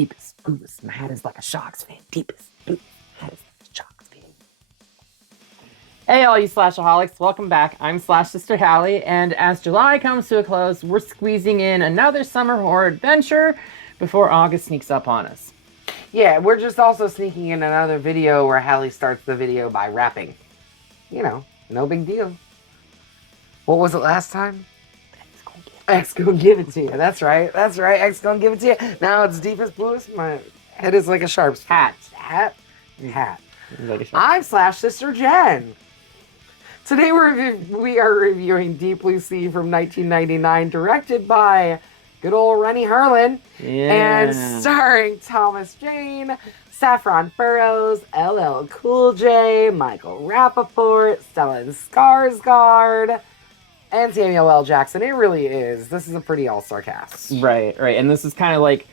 deepest bluest. My hat is like a Sharks fan. Deepest bluest. My hat is like a Sharks fan. Hey, all you Slashaholics. Welcome back. I'm Slash Sister Hallie, and as July comes to a close, we're squeezing in another summer horror adventure before August sneaks up on us. Yeah, we're just also sneaking in another video where Hallie starts the video by rapping. You know, no big deal. What was it last time? X gonna give it to you. That's right. That's right. X gonna give it to you. Now it's deepest bluest. My head is like a sharp's Hat. Hat. Like a Sharks. I'm Slash Sister Jen. Today we are reviewing Deep Blue Sea from 1999, directed by good old Renny Harlin, and starring Thomas Jane, Saffron Burrows, LL Cool J, Michael Rappaport, Stellan Skarsgård, and Samuel L. Jackson. It really is. This is a pretty all-star cast. Right. And this is kind of like,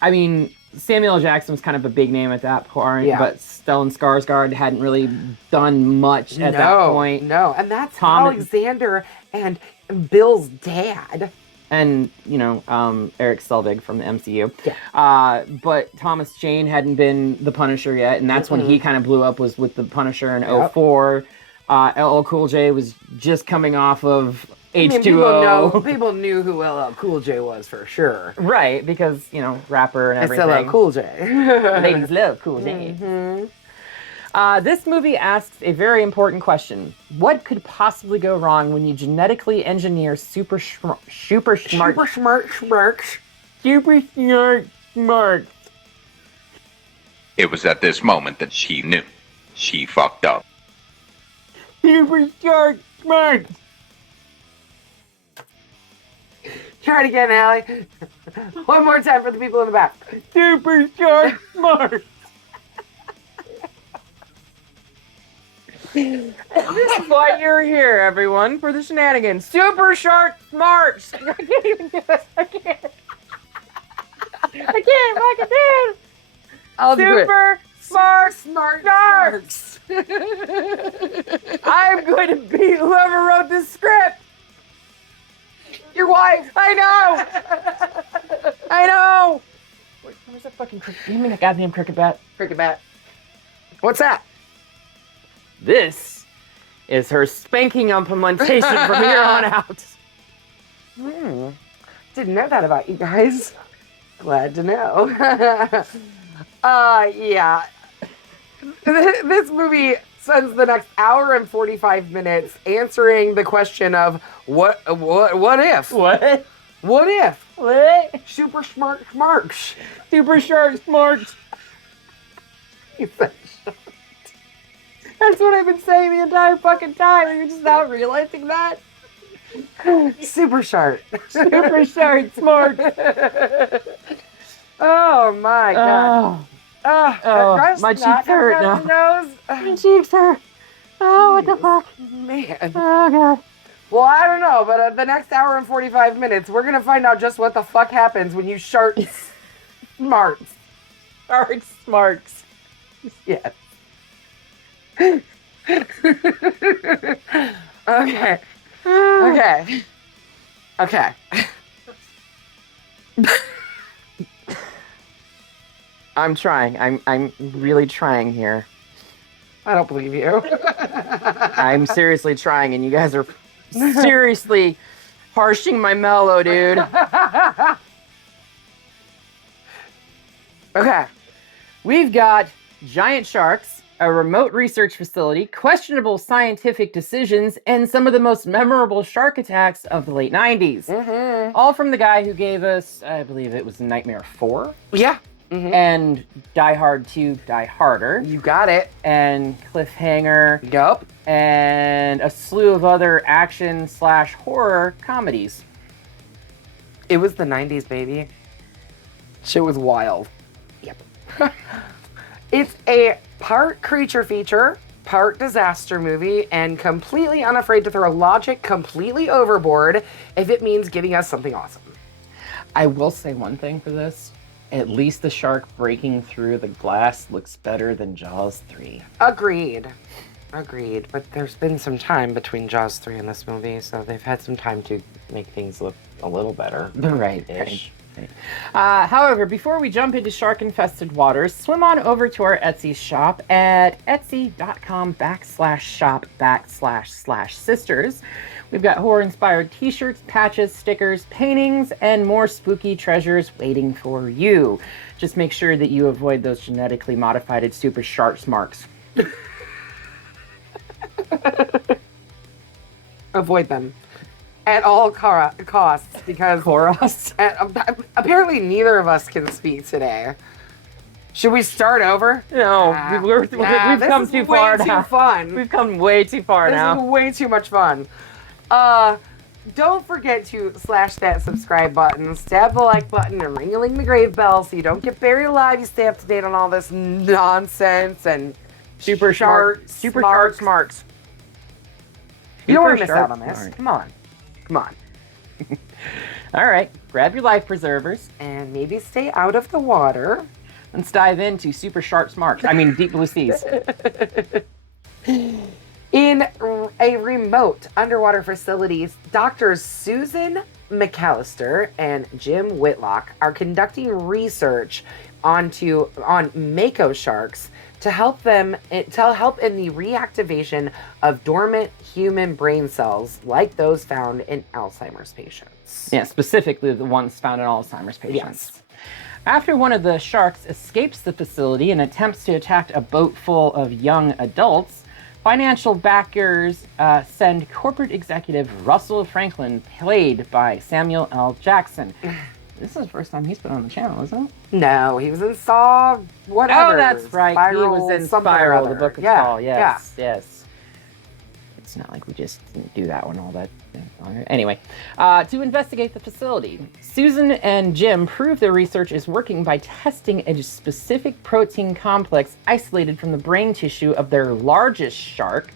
I mean, Samuel L. Jackson was kind of a big name at that point, but Stellan Skarsgård hadn't really done much at that point. No, and that's Alexander and Bill's dad. And, you know, Eric Selvig from the MCU. Yeah. But Thomas Jane hadn't been the Punisher yet, and that's when he kind of blew up, was with the Punisher in 04. LL Cool J was just coming off of H2O. People knew who LL Cool J was for sure. Right, because, you know, rapper and everything. It's LL Cool J. Ladies love Cool J. This movie asks a very important question. What could possibly go wrong when you genetically engineer super smart smarts? It was at this moment that she knew. She fucked up. Super smart. Try it again, Hallie. One more time for the people in the back. Super smart. This is why you're here, everyone, for the shenanigans. Super smarts. I can't even do this. I can't fucking do it. I'll do it. Super smart sharks. I'm going to beat whoever wrote this script. Your wife. I know. Wait, where's that fucking cricket? Give me that goddamn cricket bat. Cricket bat. What's that? This is her spanking implementation from here on out. Didn't know that about you guys. Glad to know. Yeah. This movie spends the next hour and 45 minutes answering the question of what if? What? What if? What? Super smart smarks. Super shark smarts. That's what I've been saying the entire fucking time. You're just now realizing that. Super sharp. Super shark smart. Oh my god. My cheeks hurt now. My cheeks hurt. Oh, what the fuck? Man. Oh, God. Well, I don't know, but the next hour and 45 minutes, we're going to find out just what the fuck happens when you shark smarts. Shark smarts. Yes. Okay. I'm trying. I'm really trying here. I don't believe you. I'm seriously trying, and you guys are seriously harshing my mellow, dude. Okay. We've got giant sharks, a remote research facility, questionable scientific decisions, and some of the most memorable shark attacks of the late 90s. All from the guy who gave us, I believe it was Nightmare 4. Yeah. And Die Hard 2, Die Harder. You got it. And Cliffhanger. Yup. And a slew of other action/horror comedies. It was the 90s, baby. Shit was wild. Yep. It's a part creature feature, part disaster movie, and completely unafraid to throw logic completely overboard if it means giving us something awesome. I will say one thing for this. At least the shark breaking through the glass looks better than Jaws 3. Agreed. But there's been some time between Jaws 3 and this movie, so they've had some time to make things look a little better. Right-ish. However, before we jump into shark-infested waters, swim on over to our Etsy shop at etsy.com/shop/sisters. We've got horror-inspired t-shirts, patches, stickers, paintings, and more spooky treasures waiting for you. Just make sure that you avoid those genetically modified super shark marks. Avoid them at all costs because apparently neither of us can speak today. Should we start over? No, we've come too far now. Too fun. We've come way too far now. This is way too much fun. Don't forget to slash that subscribe button, stab the like button, and ring-a-ling the grave bell so you don't get buried alive. You stay up to date on all this nonsense and super shark smarts. You don't want to miss out on this. Come on. All right, grab your life preservers and maybe stay out of the water. Let's dive into super shark smarts. I mean, deep blue seas. In a remote underwater facility, doctors Susan McAllister and Jim Whitlock are conducting research on mako sharks to help in the reactivation of dormant human brain cells like those found in Alzheimer's patients. Yeah, specifically the ones found in Alzheimer's patients. Yes. After one of the sharks escapes the facility and attempts to attack a boat full of young adults, financial backers send corporate executive Russell Franklin, played by Samuel L. Jackson. This is the first time he's been on the channel, isn't it? No, he was in Saw, whatever. Oh, that's right. Spiral, he was in Spiral, the Book of Saw. Yes. It's not like we just didn't do that one all that. Anyway, to investigate the facility, Susan and Jim prove their research is working by testing a specific protein complex isolated from the brain tissue of their largest shark,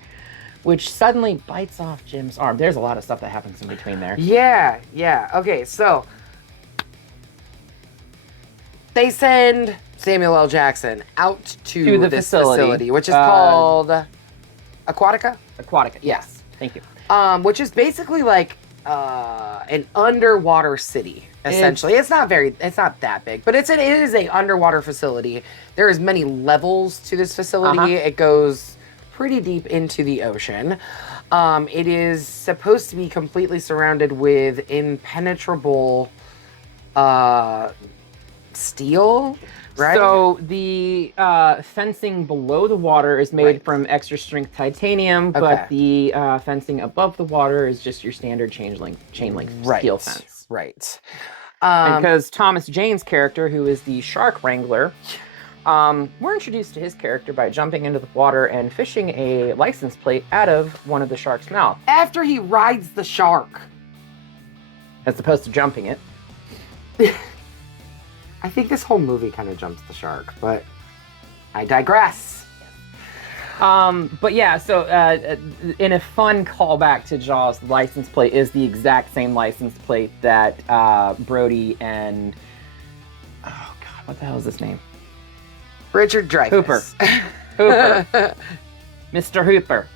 which suddenly bites off Jim's arm. There's a lot of stuff that happens in between there. Yeah. Okay, so they send Samuel L. Jackson out to this facility, which is called Aquatica? Aquatica, yes. Thank you. Which is basically like an underwater city, essentially. It's not that big, but it is a underwater facility. There is many levels to this facility. It goes pretty deep into the ocean. It is supposed to be completely surrounded with impenetrable steel, right? So the fencing below the water is made from extra strength titanium, but the fencing above the water is just your standard chain link steel fence. Right. Because Thomas Jane's character, who is the shark wrangler, we're introduced to his character by jumping into the water and fishing a license plate out of one of the shark's mouth. After he rides the shark. As opposed to jumping it. I think this whole movie kind of jumps the shark, but I digress. But yeah, so in a fun callback to Jaws, the license plate is the exact same license plate that Brody and... Oh, God, what the hell is his name? Richard Dreyfuss. Hooper. Mr. Hooper.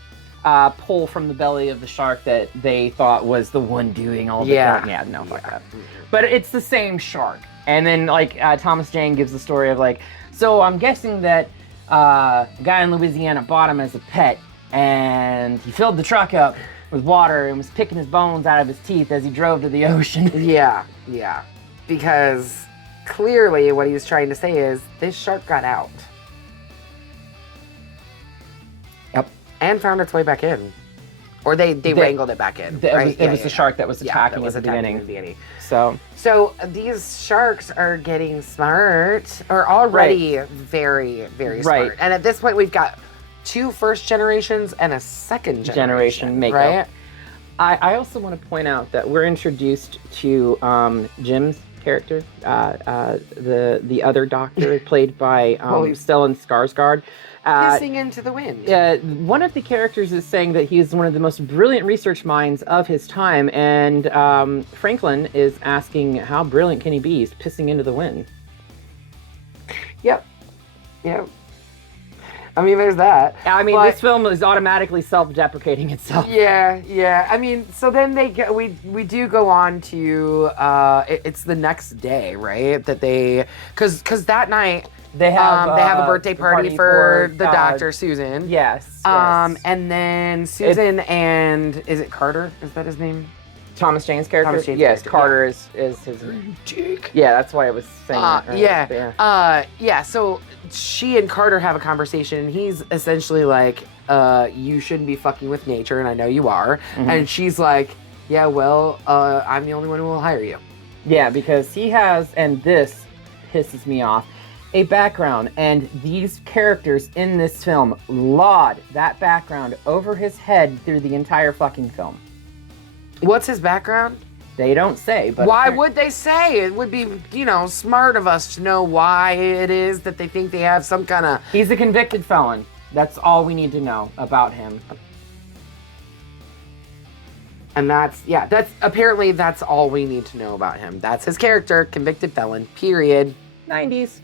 Pull from the belly of the shark that they thought was the one doing all the... Yeah, no, fuck that. But it's the same shark. And then, Thomas Jane gives the story of, so I'm guessing that a guy in Louisiana bought him as a pet, and he filled the truck up with water and was picking his bones out of his teeth as he drove to the ocean. Yeah. Because clearly what he was trying to say is, this shark got out. Yep. And found its way back in. Or they wrangled it back in. It was the shark that was attacking at the beginning. So these sharks are getting smart, or already very, very smart. And at this point, we've got 2 first generations and a second generation Mako. Right? I also want to point out that we're introduced to Jim's character, the other doctor, played by Stellan Skarsgård. Hissing into the wind. One of the characters is saying that he is one of the most brilliant research minds of his time, and Franklin is asking how brilliant can he be? He's pissing into the wind. Yep. I mean, there's that. I mean, But- this film is automatically self-deprecating itself. Yeah. I mean, so then we do go on to it's the next day, right? That they because that night They have a birthday party for the doctor Susan. Yes. And then Susan and is it Carter? Is that his name? Thomas Jane's character. Thomas Jane's yes, character, Carter is his. Dick. Yeah, that's why I was saying that. Right? Yeah. So she and Carter have a conversation. He's essentially like, you shouldn't be fucking with nature, and I know you are. Mhm. And she's like, yeah, well, I'm the only one who will hire you. Yeah, because he has, and this pisses me off, a background, and these characters in this film laud that background over his head through the entire fucking film. What's his background? They don't say, but Why would they say? It would be, smart of us to know why it is that they think they have some kind of... he's a convicted felon. That's all we need to know about him. And that's apparently that's all we need to know about him. That's his character, convicted felon, period. 90s.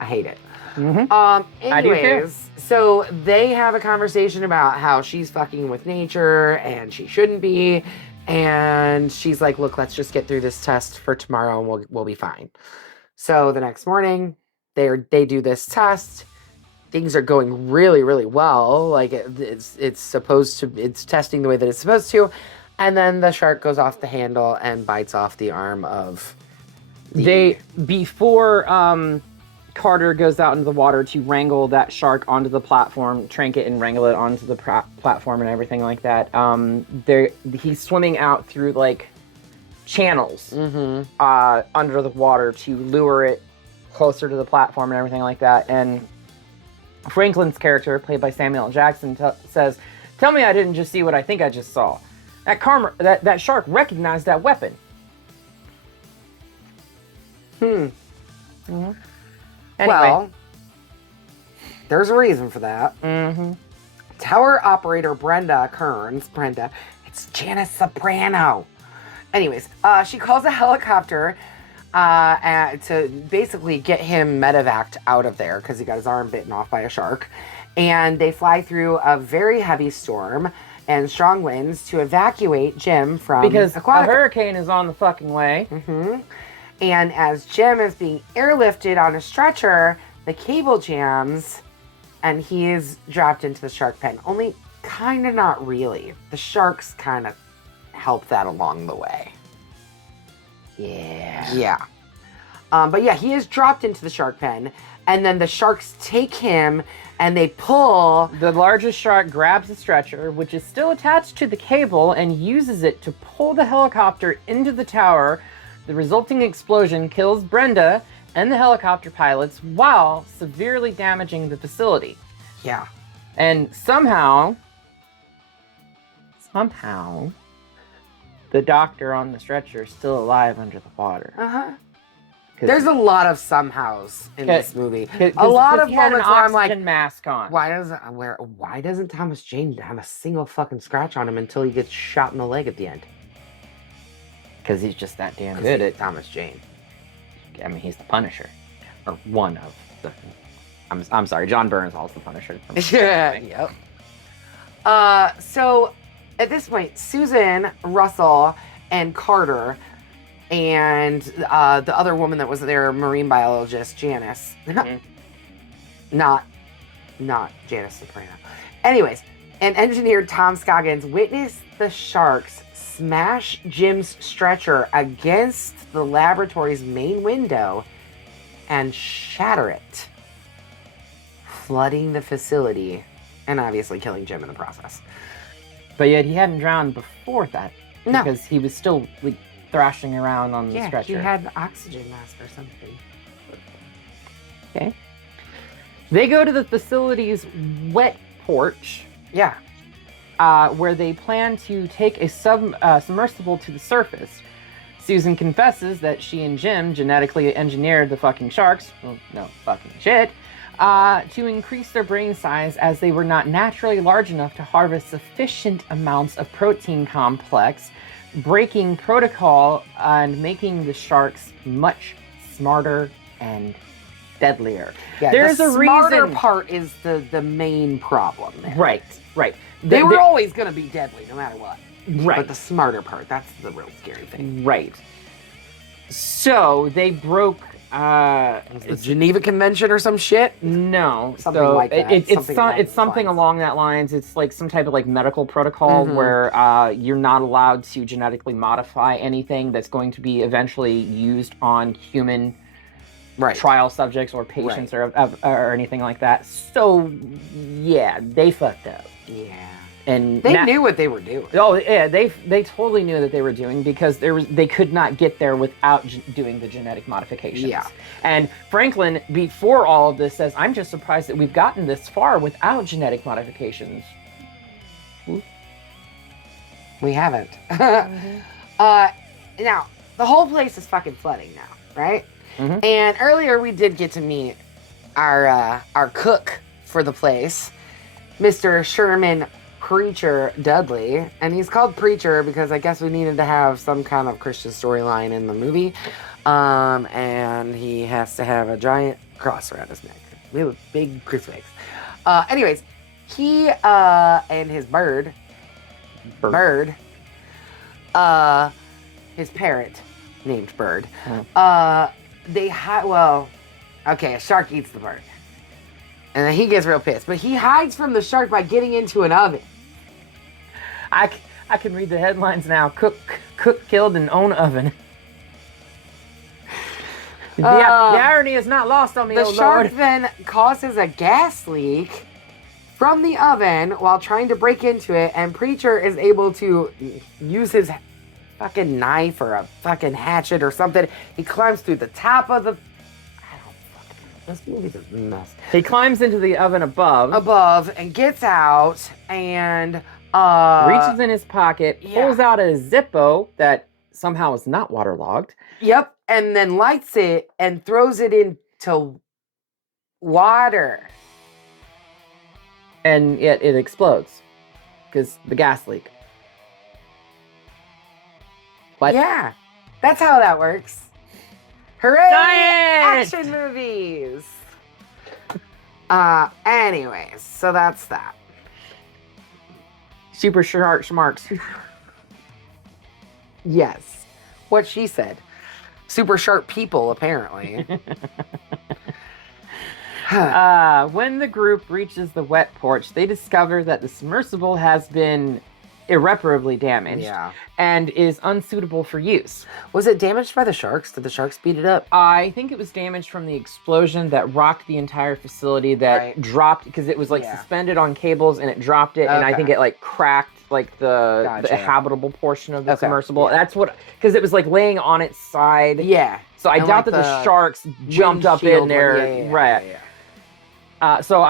I hate it. Mm-hmm. I do too. Anyways, so they have a conversation about how she's fucking with nature and she shouldn't be. And she's like, look, let's just get through this test for tomorrow and we'll be fine. So the next morning, they do this test. Things are going really, really well. Like it's testing the way that it's supposed to. And then the shark goes off the handle and bites off the arm of before Carter goes out into the water to wrangle that shark onto the platform, trank it and wrangle it onto the platform and everything like that. He's swimming out through like channels under the water to lure it closer to the platform and everything like that. And Franklin's character, played by Samuel L. Jackson, says, "Tell me I didn't just see what I think I just saw. That shark recognized that weapon." Anyway. Anyway. Well, there's a reason for that. Mm-hmm. Tower operator Brenda Kearns, it's Janice Soprano. Anyways, she calls a helicopter to basically get him medevaced out of there because he got his arm bitten off by a shark. And they fly through a very heavy storm and strong winds to evacuate Jim from because Aquatica. a hurricane is on the fucking way. Mm-hmm. And as Jim is being airlifted on a stretcher, the cable jams and he is dropped into the shark pen. Only kind of not really. The sharks kind of help that along the way. Yeah. But yeah, he is dropped into the shark pen. And then the sharks take him and they pull. The largest shark grabs the stretcher, which is still attached to the cable, and uses it to pull the helicopter into the tower. The resulting explosion kills Brenda and the helicopter pilots while severely damaging the facility. Yeah. And somehow, the doctor on the stretcher is still alive under the water. Uh-huh. There's a lot of somehows in this movie. A lot of moments where I'm like, mask on. why doesn't Thomas Jane have a single fucking scratch on him until he gets shot in the leg at the end? Because he's just that damn good at Thomas Jane. I mean, he's the Punisher, or one of the. I'm sorry, John Bernthal the Punisher. Yep. So at this point, Susan, Russell, and Carter, and the other woman that was there, marine biologist Janice, not Janice Soprano. Anyways, and engineer Tom Scoggins witnessed the sharks smash Jim's stretcher against the laboratory's main window and shatter it, flooding the facility and obviously killing Jim in the process. But yet he hadn't drowned before that. No. Because he was still like thrashing around on the stretcher. Yeah, he had an oxygen mask or something. Okay. They go to the facility's wet porch. Yeah. Where they plan to take a submersible to the surface. Susan confesses that she and Jim genetically engineered the fucking sharks, well, no fucking shit, to increase their brain size as they were not naturally large enough to harvest sufficient amounts of protein complex, breaking protocol and making the sharks much smarter and deadlier. Yeah, There's the a smarter reason. part is the main problem there. Right. They were always going to be deadly no matter what. Right. But the smarter part, that's the real scary thing. Right. So they broke. The Geneva Convention or some shit? No, Something like that. It's something along that lines. It's like some type of like medical protocol where you're not allowed to genetically modify anything that's going to be eventually used on human trial subjects or patients or anything like that. So yeah, they fucked up. Yeah. And they knew what they were doing. Oh yeah, they totally knew that they were doing because they could not get there without doing the genetic modifications. Yeah. And Franklin, before all of this, says, "I'm just surprised that we've gotten this far without genetic modifications." We haven't. Now the whole place is fucking flooding now, right? And earlier we did get to meet our cook for the place, Mr. Sherman Preacher Dudley, and he's called Preacher because I guess we needed to have some kind of Christian storyline in the movie, and he has to have a giant cross around his neck, really big crucifix. Anyways, he and his bird, his parrot named Bird, a shark eats the bird. And then he gets real pissed. But he hides from the shark by getting into an oven. I can read the headlines now. Cook killed in own oven. The irony is not lost on me, the oh shark Lord. then causes a gas leak from the oven while trying to break into it. And Preacher is able to use his fucking knife or a fucking hatchet or something. He climbs through the top of the... This movie's a mess. He climbs into the oven above and gets out and reaches in his pocket, pulls out a Zippo that somehow is not waterlogged. Yep, and then lights it and throws it into water. And yet it explodes because the gas leak. What? Yeah, that's how that works. Hooray! Science! Action movies! Anyways, so that's that. Super shark schmarks. Yes. What she said. Super sharp people, apparently. When the group reaches the wet porch, they discover that the submersible has been irreparably damaged and is unsuitable for use. Was it damaged by the sharks? Did the sharks beat it up? I think it was damaged from the explosion that rocked the entire facility that dropped because it was like suspended on cables and it dropped it and I think it like cracked like the habitable portion of the submersible. That's what, because it was like laying on its side. Yeah. So I doubt that the sharks jumped up in there. So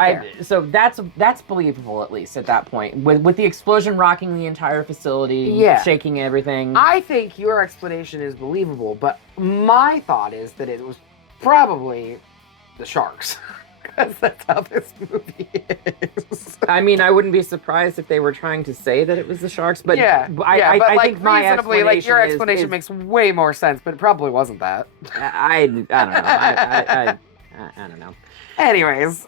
that's believable at least at that point with the explosion rocking the entire facility, shaking everything. I think your explanation is believable, but my thought is that it was probably the sharks because that's how this movie is. I mean, I wouldn't be surprised if they were trying to say that it was the sharks, but I think my explanation like your explanation makes way more sense, but it probably wasn't that. I don't know. I don't know. Anyways.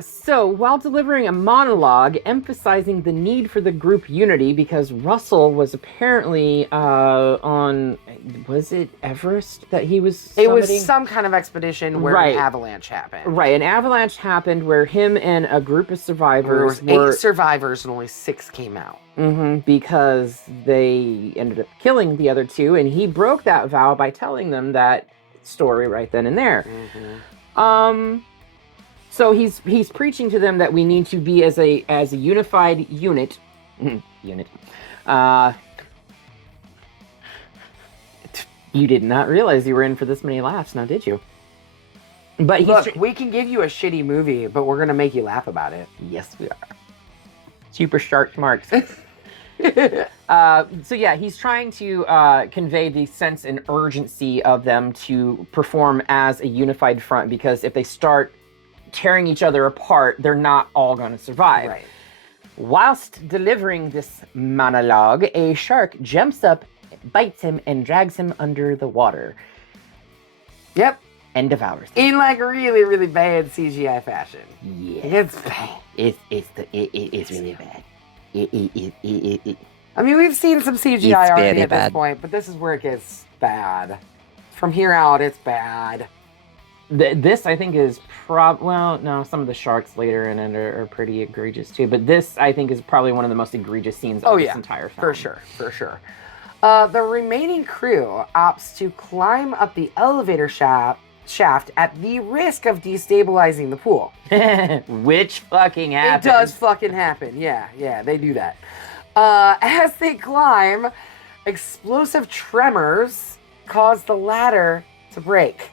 So while delivering a monologue emphasizing the need for the group unity because Russell was apparently on, was it Everest that he was summiting? It was some kind of expedition where an avalanche happened. Right, an avalanche happened where him and a group of survivors there was 8 survivors and only 6 came out. Because they ended up killing the other 2 and he broke that vow by telling them that story right then and there. So he's preaching to them that we need to be as a unified unit. You did not realize you were in for this many laughs, now did you? But look, we can give you a shitty movie, but we're gonna make you laugh about it. Yes, we are. Super shark marks. He's trying to convey the sense and urgency of them to perform as a unified front because if they start tearing each other apart, they're not all going to survive. Right. Whilst delivering this monologue, a shark jumps up, bites him, and drags him under the water. Yep. and devours them. In like really, really bad CGI fashion. Yeah. It's bad. It's really bad. I mean, we've seen some CGI It's already very at this bad. point, but this is where it gets bad. From here out, it's bad. This, I think, is well, no, some of the sharks later in it are pretty egregious too, but this, I think, is probably one of the most egregious scenes of this entire film. For sure. The remaining crew opts to climb up the elevator shaft at the risk of destabilizing the pool. Which fucking happens. It does fucking happen. Yeah, they do that. As they climb, explosive tremors cause the ladder to break.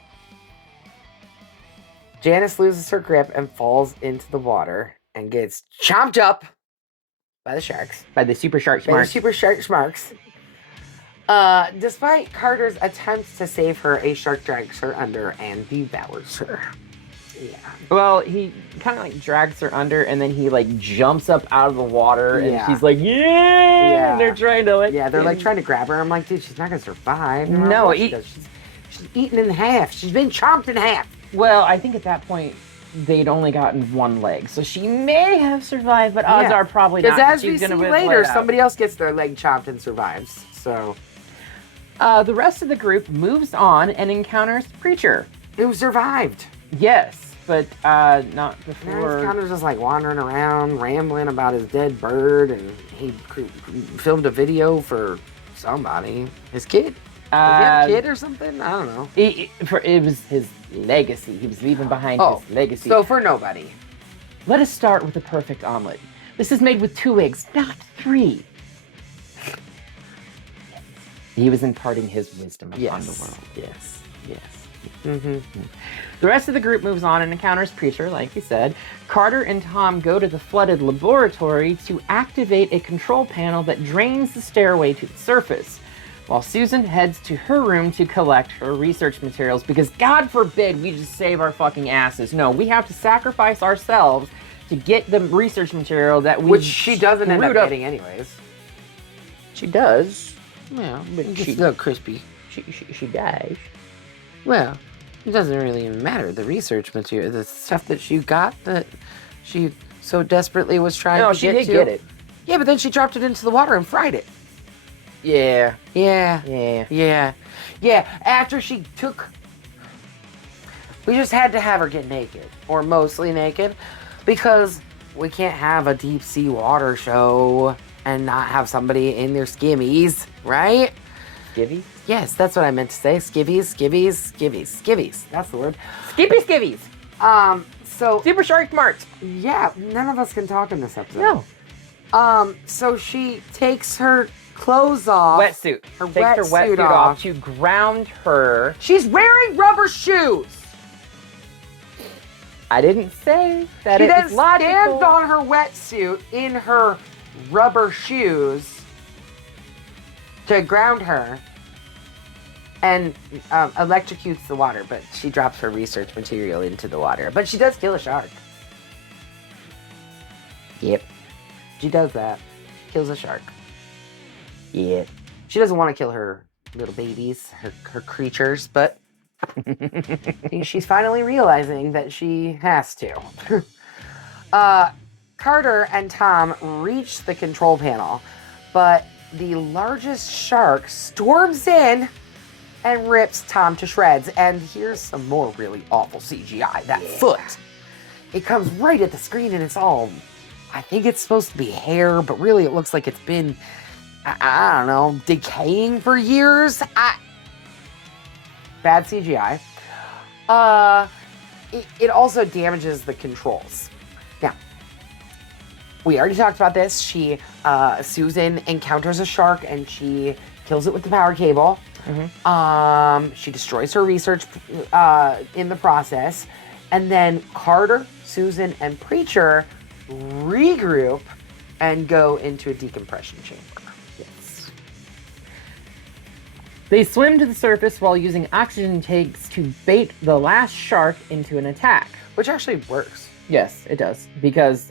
Janice loses her grip and falls into the water and gets chomped up by the sharks. By the super shark By the sharks. super shark smarks. Despite Carter's attempts to save her, a shark drags her under and devours her. Yeah. Well, he kind of like drags her under and then he like jumps up out of the water and Yeah. she's like, yeah! And they're trying to like... Yeah, they're like trying to grab her. I'm like, dude, she's not going to survive. No, she's eaten in half. She's been chomped in half. Well, I think at that point, they'd only gotten one leg, so she may have survived, but odds are probably not. Because as She's we see gonna be later, bled out. somebody else gets their leg chopped and survives. So The rest of the group moves on and encounters Preacher. who survived? Yes, but not Yeah, before... Connor's just like wandering around, rambling about his dead bird, and he filmed a video for somebody. His kid? Did he have a kid or something? I don't know. It was his legacy. He was leaving behind his legacy. So for nobody. Let us start with the perfect omelet. This is made with 2 eggs, not 3. He was imparting his wisdom upon the world. Yes. The rest of the group moves on and encounters Preacher, like you said. Carter and Tom go to the flooded laboratory to activate a control panel that drains the stairway to the surface, while Susan heads to her room to collect her research materials, because God forbid we just save our fucking asses. No, we have to sacrifice ourselves to get the research material that we Which she doesn't end up screwed getting anyways. She does. Yeah, but it she- gets a little crispy. She dies. Well, it doesn't really even matter. The research material, the stuff that she got that she so desperately was trying No, to she get did to. get it. Yeah, but then she dropped it into the water and fried it. Yeah. Yeah. After she took... We just had to have her get naked. Or mostly naked. Because we can't have a deep sea water show and not have somebody in their skivvies, right? Skivvies? Yes, that's what I meant to say. Skivvies. That's the word. Skivvies. So... Super Shark Smart. Yeah, none of us can talk in this episode. No. So she takes her clothes off. Wetsuit. Her Takes her wetsuit wetsuit off to ground her. She's wearing rubber shoes. I didn't say that She it then was logical. stands on her wetsuit in her rubber shoes to ground her and electrocutes the water, but she drops her research material into the water. But she does kill a shark. Yep. She does that. Kills a shark. Yep. She doesn't want to kill her little babies, her creatures, but she's finally realizing that she has to. Carter and Tom reach the control panel, but the largest shark storms in and rips Tom to shreds. And here's some more really awful CGI. That foot. It comes right at the screen and it's all... I think it's supposed to be hair, but really it looks like it's been... I don't know, decaying for years. Bad CGI. It also damages the controls. Now, we already talked about this. Susan encounters a shark and she kills it with the power cable. She destroys her research in the process. And then Carter, Susan, and Preacher regroup and go into a decompression chamber. Yes. They swim to the surface while using oxygen tanks to bait the last shark into an attack. Which actually works. Yes, it does. Because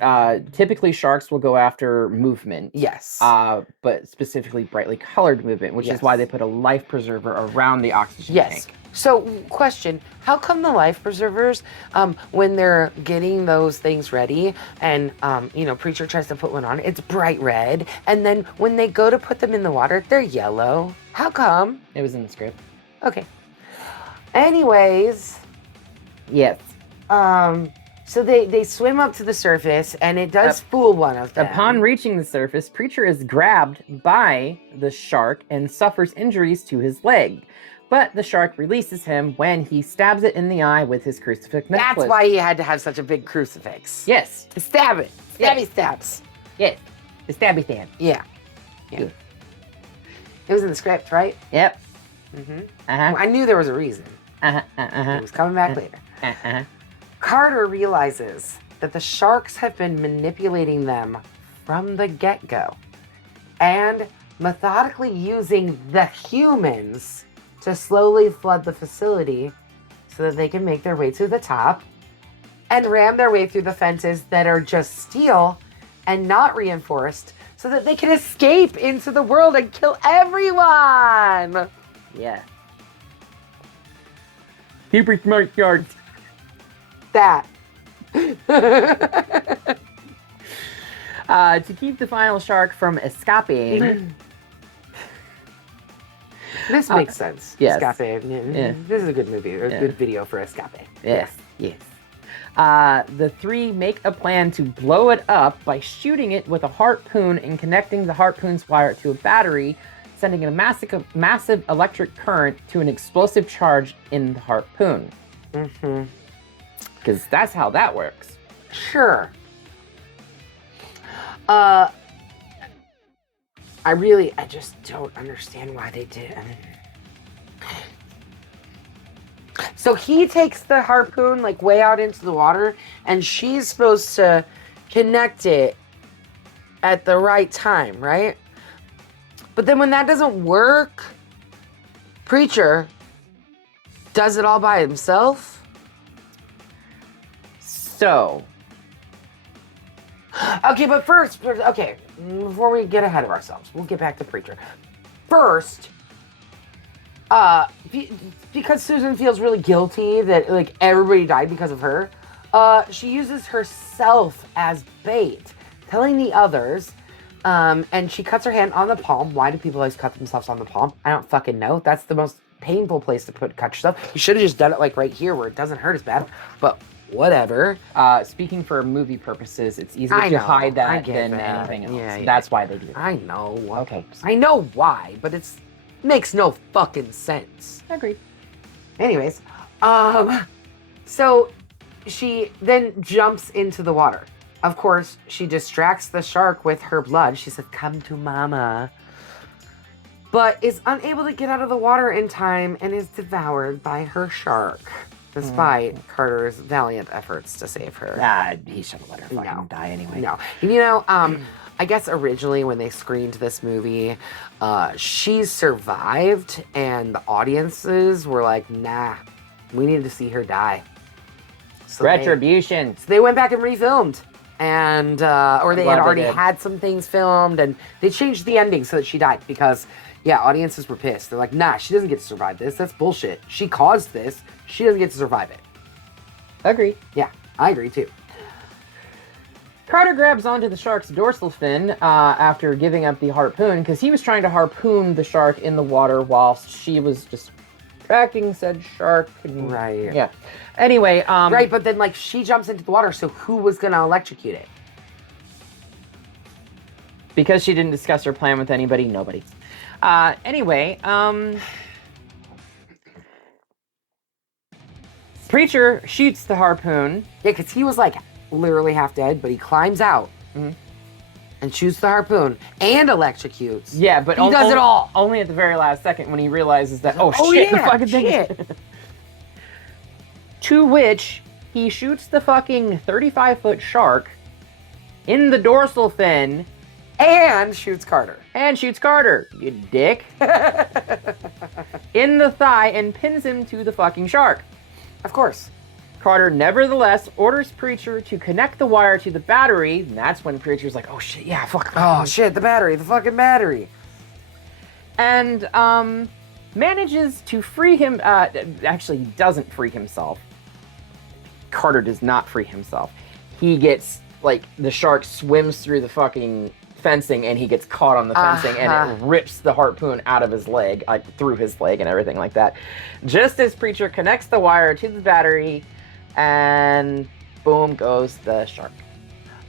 typically sharks will go after movement. Yes. But specifically brightly colored movement, which is why they put a life preserver around the oxygen tank. So, question, how come the life preservers, when they're getting those things ready and, Preacher tries to put one on, it's bright red, and then when they go to put them in the water, they're yellow? How come? It was in the script. Okay. Anyways. Yes. So they swim up to the surface, and it does fool one of them. Upon reaching the surface, Preacher is grabbed by the shark and suffers injuries to his leg. But the shark releases him when he stabs it in the eye with his crucifix necklace. That's why he had to have such a big crucifix. Yes. To stab it. Stabby stabs. Yes. The stabby stab. Yeah. Yes. It was in the script, right? Yep. Mm-hmm. Uh-huh. I knew there was a reason. It was coming back later. Carter realizes that the sharks have been manipulating them from the get-go and methodically using the humans to slowly flood the facility so that they can make their way to the top and ram their way through the fences that are just steel and not reinforced so that they can escape into the world and kill everyone. Yeah. Super smart sharks. That. To keep the final shark from escaping. This makes sense. Yes. Escape. Yeah. This is a good movie. A good video for Escape. Yes. Yes. The three make a plan to blow it up by shooting it with a harpoon and connecting the harpoon's wire to a battery, sending a massive electric current to an explosive charge in the harpoon. Mm-hmm. Because that's how that works. Sure. I just don't understand why they did. So he takes the harpoon like way out into the water, and she's supposed to connect it at the right time, right? But then when that doesn't work, Preacher does it all by himself. So. Okay, but first, before we get ahead of ourselves, we'll get back to Preacher. First, because Susan feels really guilty that like everybody died because of her, she uses herself as bait, telling the others, and she cuts her hand on the palm. Why do people always cut themselves on the palm? I don't fucking know. That's the most painful place to cut yourself. You should have just done it like right here where it doesn't hurt as bad, but whatever. Speaking for movie purposes, it's easier to hide that than anything else. Yeah. That's why they do it. I know. Okay. I know why, but it's makes no fucking sense. Agreed. Anyways, so she then jumps into the water. Of course, she distracts the shark with her blood. She said, "Come to mama." But is unable to get out of the water in time and is devoured by her shark, despite Carter's valiant efforts to save her. He should have let her fucking die anyway. No. I guess originally when they screened this movie, she survived and the audiences were like, nah, we needed to see her die. So Retribution. they went back and refilmed. And, or they had already had some things filmed and they changed the ending so that she died because, audiences were pissed. They're like, nah, she doesn't get to survive this. That's bullshit. She caused this. She doesn't get to survive it. Agree. Yeah, I agree too. Carter grabs onto the shark's dorsal fin after giving up the harpoon because he was trying to harpoon the shark in the water whilst she was distracting said shark. Right. Yeah. Anyway. Right, but then like she jumps into the water, so who was going to electrocute it? Because she didn't discuss her plan with anybody, nobody. Anyway, Preacher shoots the harpoon. Yeah, because he was like literally half dead, but he climbs out and shoots the harpoon and electrocutes. Yeah, but he does it all. Only at the very last second when he realizes that, the fucking thing. To which he shoots the fucking 35-foot shark in the dorsal fin. And shoots Carter. You dick. In the thigh and pins him to the fucking shark. Of course. Carter nevertheless orders Preacher to connect the wire to the battery, and that's when Preacher's like, oh shit, yeah, fuck. Oh shit, the fucking battery. And manages to free him. Actually, he doesn't free himself. Carter does not free himself. He gets, like, the shark swims through the fucking fencing and he gets caught on the fencing and it rips the harpoon out of his leg, like through his leg and everything like that. Just as Preacher connects the wire to the battery, and boom goes the shark.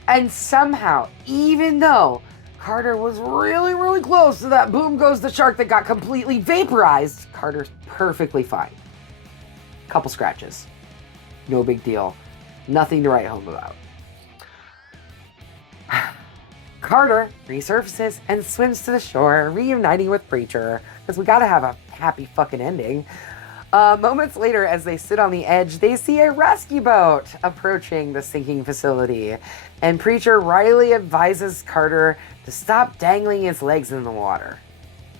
And somehow, even though Carter was really, really close to that boom goes the shark that got completely vaporized, Carter's perfectly fine. Couple scratches. No big deal. Nothing to write home about. Carter resurfaces and swims to the shore, reuniting with Preacher, because we gotta have a happy fucking ending. Moments later, as they sit on the edge, they see a rescue boat approaching the sinking facility, and Preacher wryly advises Carter to stop dangling his legs in the water,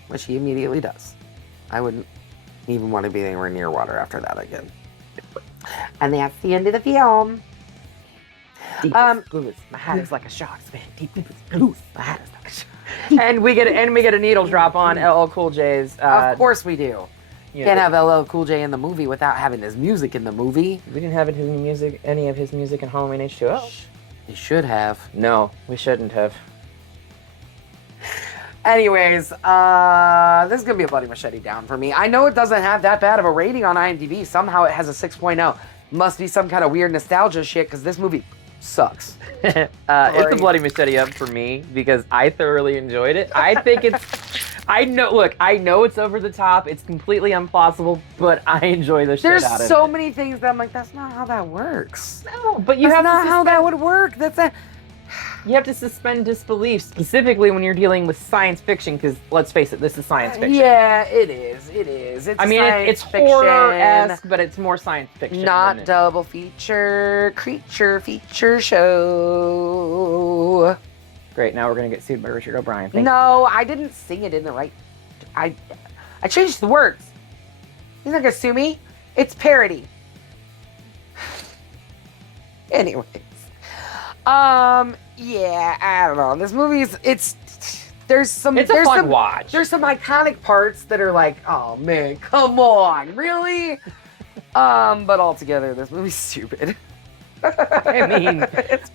which he immediately does. I wouldn't even want to be anywhere near water after that again. And that's the end of the film. Deepest blues. My hat is like a shark's fin. Deepest blues. My hat is like a shark. and we get a needle drop on LL Cool J's. Of course we do. Can't have LL Cool J in the movie without having his music in the movie. We didn't have any of his music in Halloween H2O. You should have. No, we shouldn't have. Anyways, this is gonna be a bloody machete down for me. I know it doesn't have that bad of a rating on IMDb. Somehow it has a 6.0. Must be some kind of weird nostalgia shit, because this movie sucks. It's a bloody machete up for me because I thoroughly enjoyed it. I think I know it's over the top. It's completely implausible, but I enjoy the shit out of it. There's so many things that I'm like, that's not how that works. No, but That's not how that would work. You have to suspend disbelief, specifically when you're dealing with science fiction, because let's face it, this is science fiction. Yeah, it is. It's it's horror-esque, but it's more science fiction. Not double feature, creature feature show. Great, now we're going to get sued by Richard O'Brien. No, I didn't sing it in the right... I changed the words. He's not going to sue me. It's parody. Anyways. Yeah, I don't know. This movie's... There's a fun watch. There's some iconic parts that are like, oh man, come on, really? But altogether, this movie's stupid. I mean,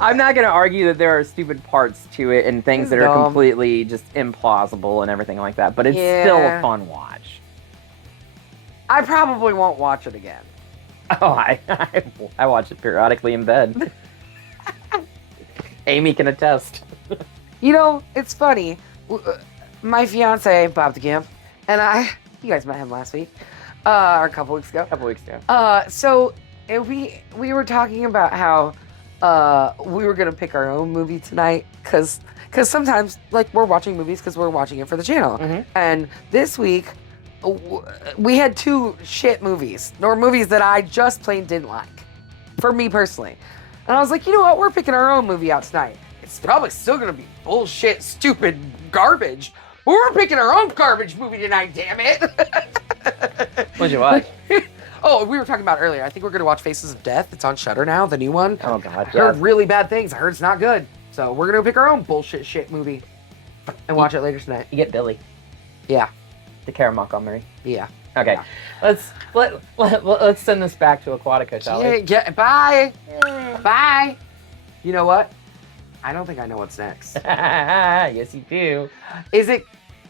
I'm not going to argue that there are stupid parts to it and things that are completely just implausible and everything like that, but it's still a fun watch. I probably won't watch it again. Oh, I watch it periodically in bed. Amy can attest. You know, it's funny. My fiance, Bob the Gimp, and I, you guys met him last week, or a couple weeks ago. So we were talking about how we were gonna pick our own movie tonight, cause sometimes like we're watching movies because we're watching it for the channel, and this week we had two shit movies, or movies that I just plain didn't like, for me personally. And I was like, you know what? We're picking our own movie out tonight. It's probably still gonna be bullshit, stupid garbage. But we're picking our own garbage movie tonight, damn it. What'd you watch? Oh, we were talking about earlier. I think we're gonna watch Faces of Death. It's on Shudder now, the new one. Oh god. I heard really bad things. I heard it's not good. So we're gonna pick our own bullshit shit movie and watch it later tonight. You get Billy. Yeah. The Kara Montgomery. Yeah. Okay. Yeah. Let's send this back to Aquatica, shall we? Bye. Bye. You know what? I don't think I know what's next. Yes, you do. Is it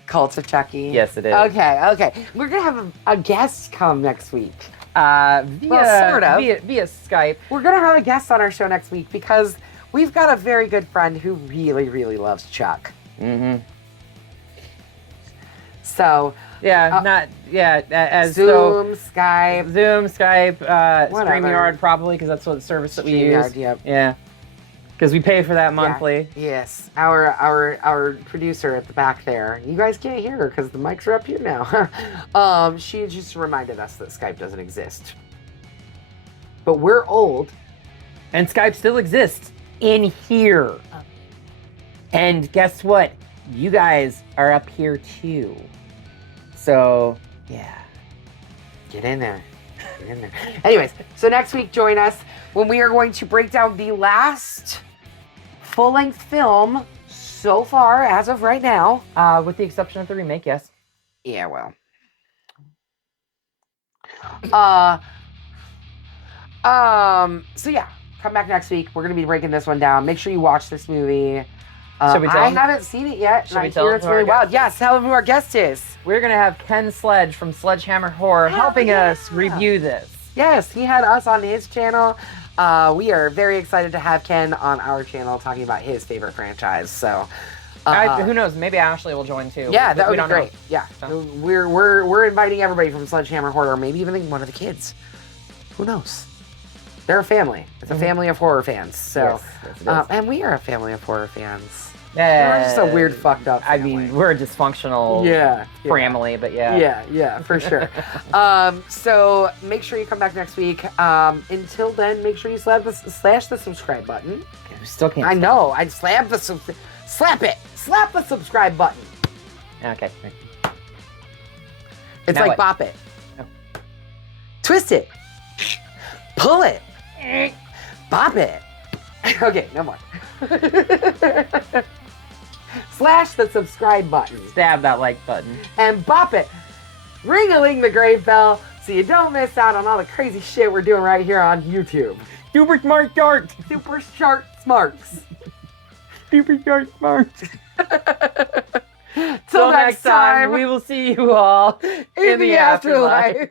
Cult of Chucky? Yes, it is. Okay. We're gonna have a guest come next week. Via Skype. We're gonna have a guest on our show next week because we've got a very good friend who really, really loves Chuck. Mm-hmm. So as Zoom, Skype, StreamYard probably, because that's what the service that we use. Yep. Yeah. Because we pay for that monthly. Yeah. Yes. Our producer at the back there. You guys can't hear her because the mics are up here now. She just reminded us that Skype doesn't exist. But we're old. And Skype still exists in here. And guess what? You guys are up here too. So, yeah. Get in there. Get in there. Anyways, so next week, join us when we are going to break down the last full-length film so far as of right now. With the exception of the remake, yes. Yeah, well. So yeah, come back next week. We're gonna be breaking this one down. Make sure you watch this movie. Should we tell I them? haven't seen it yet. Should And we I tell hear them it's who our really guest wild. Yes, tell them who our guest is. We're going to have Ken Sledge from Sledgehammer Horror helping us review this. Yes, he had us on his channel. We are very excited to have Ken on our channel talking about his favorite franchise. So, Who knows? Maybe Ashley will join too. yeah, that We would be don't great. know. Yeah, So. we're inviting everybody from Sledgehammer Horror, maybe even one of the kids. Who knows? They're a family. It's a family of horror fans. So, Yes, it is. and we are a family of horror fans. Yeah. We're just a weird, fucked up family. I mean, we're a dysfunctional family, but yeah. Yeah, for sure. So make sure you come back next week. Until then, make sure you slash the subscribe button. We still can't. I know. I'd slap the slap the subscribe button. Okay. It's Now like what? bop it, Oh. twist it, pull it, bop it. Okay, no more. Slash the subscribe button Stab that like button. and bop it. Ring-a-ling the grave bell so you don't miss out on all the crazy shit we're doing right here on YouTube. Super smart dart. Super sharp smarts. Super smart. Till next time, we will see you all in the afterlife.